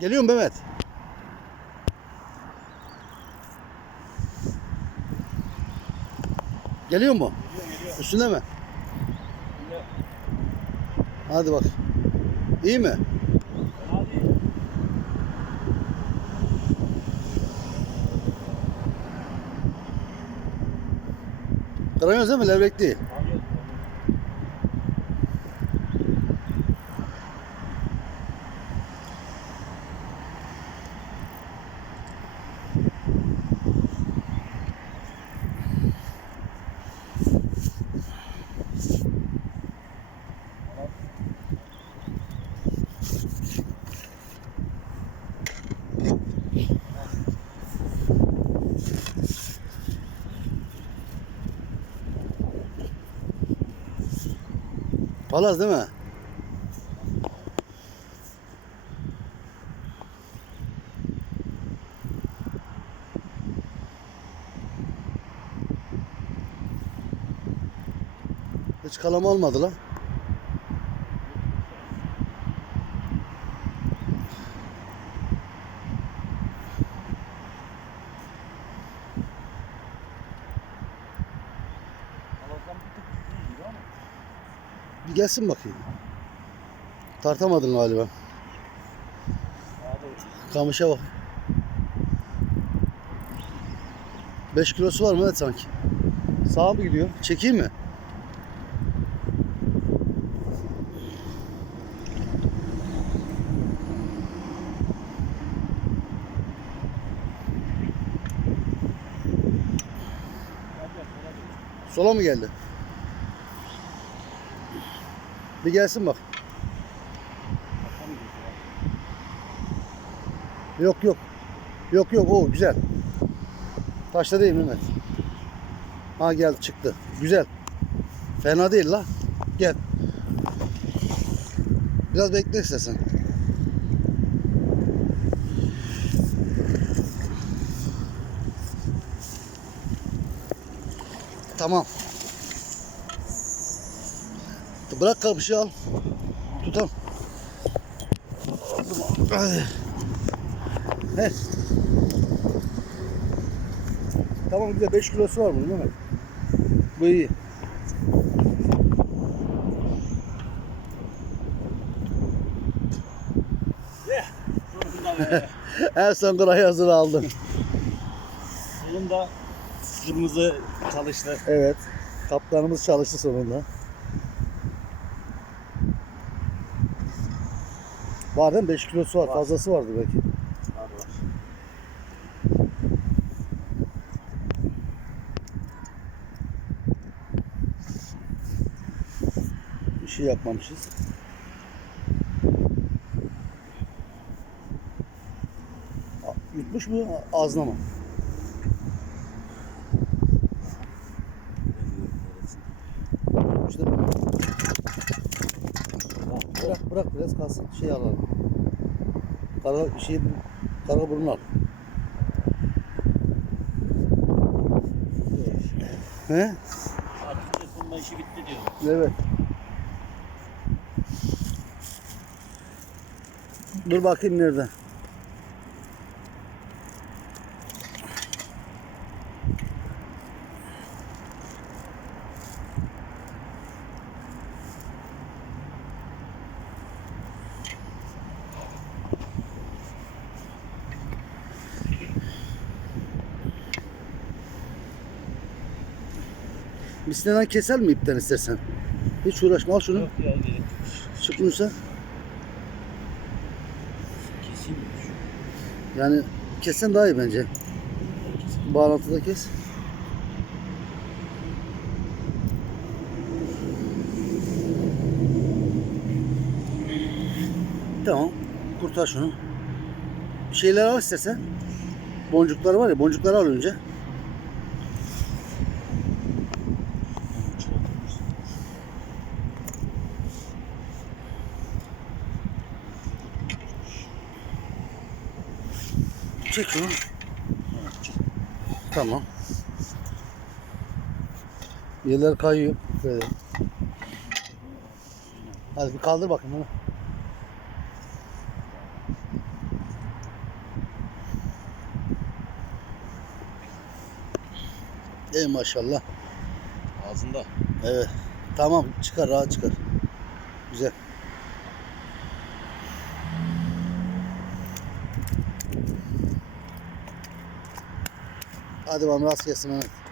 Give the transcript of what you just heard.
Geliyor mu Mehmet? Geliyor mu? Üstünde mi? Hadi bak. İyi mi? Kıramıyoruz değil mi? Levrek değil. Palaz değil mi? Hiç kalama olmadı lan. Bir gelsin bakayım. Tartamadın galiba. Kamışa bak. 5 kilosu var mı evet sanki. Sağa mı gidiyor? Çekeyim mi? Sola mı geldi? Bir gelsin bak. Yok yok. Yok yok o güzel. Taşta değil Mehmet. Ha geldi çıktı. Güzel. Fena değil la. Gel. Biraz bekle istersen. Tamam. Bırak kapışı al. Tutam. Hadi. He. Tamam bir de 5 kilosu var bunun değil mi? Bu iyi. En son kırayı hazır aldım. Sonunda kırmızı çalıştı. Evet. Kaptanımız çalıştı sonunda. Var değil mi? 5 kilosu var. Var. Fazlası vardı belki. Abi var. Bir şey yapmamışız. Yutmuş mu? Ağzına mı? Bırak bırak biraz kalsın. Şey alalım. Kara şey kara burun al. He? Artık sonunda işi bitti diyor. Evet. Dur bakayım nerede? Misinadan keser mi ipten istersen? Hiç uğraşma al şunu. Yok ya gerek. Çıkmışsa Keseyim mi? yani kessen daha iyi bence. Bağlantıda kes. Tamam. Kurtar şunu. Bir şeyler al istersen. Boncuklar var ya boncukları al önce. Çek bunu. Tamam. Yerler kayıyor. Böyle. Hadi bir kaldır bakayım bunu. Ey maşallah. Ağzında. Evet. Tamam çıkar rahat çıkar. Güzel. Hadi bakalım rast gelsin Mehmet.